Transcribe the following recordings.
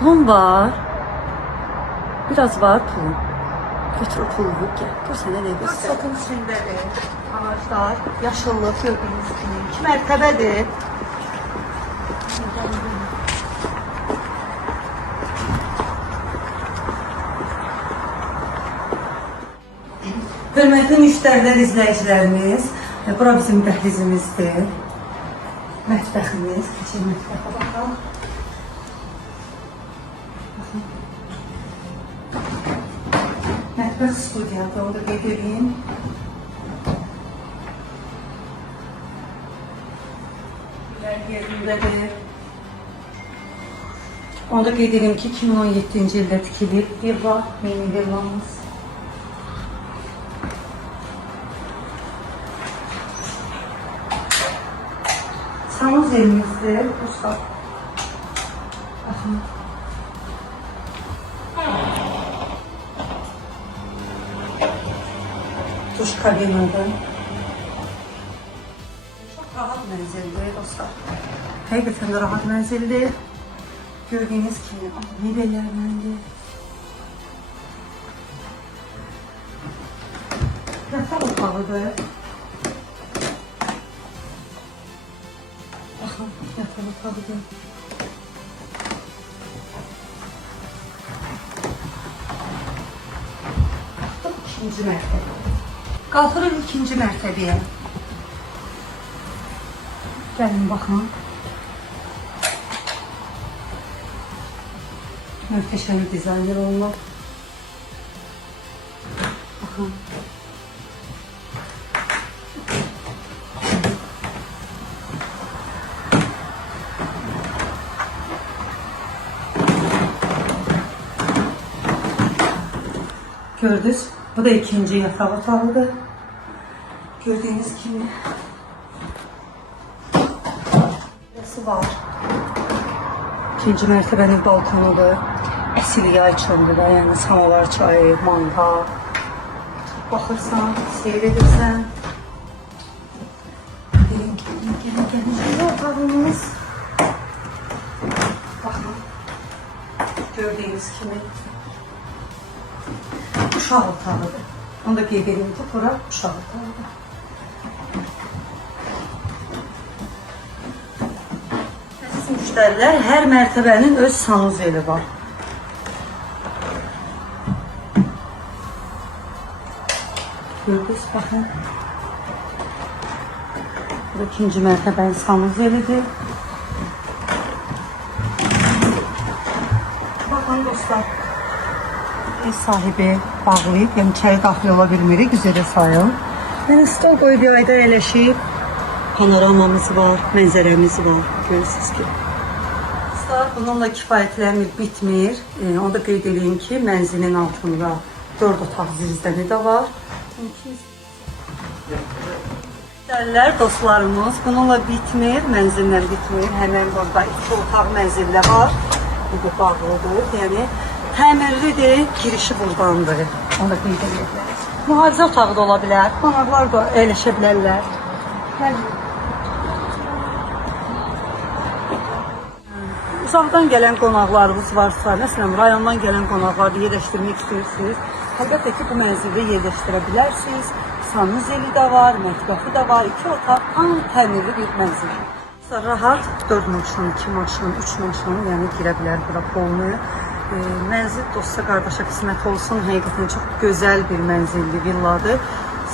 Pulum var. Biraz var pulum. Götür o pulumu gel. Dur sənə nə göstər. Sokun içindədir. Ağaçlar, yaşıllıq gördüyünüz kimi. 2 mərtəbədir. Hörmətli müştərilər, izləyicilərimiz, bura bizim dəhlizimizdir. Mətbəximiz, keçək mətbəxə baxaq. Mətbəx studiyadır, onu da qeyd edeyim. Yerindədir. Onu da qeyd edeyim ki, 2017-ci ildə tikilib villa, mini villamız. Sanuz elimizdir, Ruslar. Baxın. Duş kabinidir. Çok rahat mənzildir dostlar. Həqiqətən də rahat mənzildir. Gördüyünüz kimi mebellərləndir. Yataq otağıdır. Baxın, yataq otağıdır. İkinci mərtəbə. Qalxırıq ikinci mərtəbəyə. Gəlin baxın. Möhtəşəm dizayner olmaq. Baxın. Gördünüz, bu da ikinci yataq otağıdır. Gördüğünüz kimi burası var. İkinci mərtəbənin balkonudur. Əsil yay çöndür da, yəni samavar çayı, mangal. Baxırsan, seyr edirsən. Gelin. Otağımız. Baxın. Gördüğünüz kimi. Uşaq otağıdır. Onu da qeyd edeyim ki, bura uşaq otağıdır. Əziz müştərilər, hər mərtəbənin öz sanuzeli var. Gördünüz, baxın. Bu ikinci mərtəbənin sanuzelidir. Baxın dostlar. Ev sahibi bağlayıb, yəni içəri daxil ola bilmirik, üzərə sayın. Yəni stol qoyduğu ayda eləşib, panoramamız var, mənzərəmiz var, görürsünüz ki. Bununla kifayətlənmir, bitmir. Onu da qeyd edeyim ki, mənzilin altında 4 otaq zirzəmi də var. Dəllər, dostlarımız, bununla bitmir, mənzillə bitmir. Həmən burada 2 otaq mənzillə var, bu bağlıdır, yəni təmirlidir, girişi buradandır. Onu da qeyd edirlər. Mühafizə otağı da ola bilər, qonaqlar da əyləşə bilərlər. Uzaqdan gələn qonaqlarımız varsa, məsələn, rayondan gələn qonaqları yerləşdirmək istəyirsiniz, əlbəttə ki, bu mənzildə yerləşdirə bilərsiniz. Sanuzeli də var, mətbəxi də var, 2 otaq, tam təmirli bir mənzil. Rahat 4 maşın, 2 maşın, 3 maşın, yəni girə bilər bura polunu. Mənzil dostsa qardaşa qismət olsun, həqiqətən çox gözəl bir mənzilli villadır.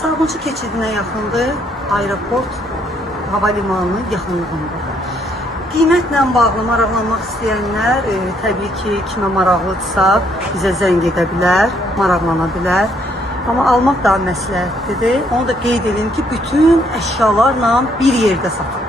Sabunçu keçidinə yaxındır, aeroport, hava limanı yaxınlığındadır. Qiymətlə bağlı maraqlanmaq istəyənlər, təbii ki, kimə maraqlıdırsa bizə zəng edə bilər, maraqlana bilər. Amma almaq daha məsləhətlidir. Onu da qeyd edin ki, bütün əşyalarla bir yerdə satılır.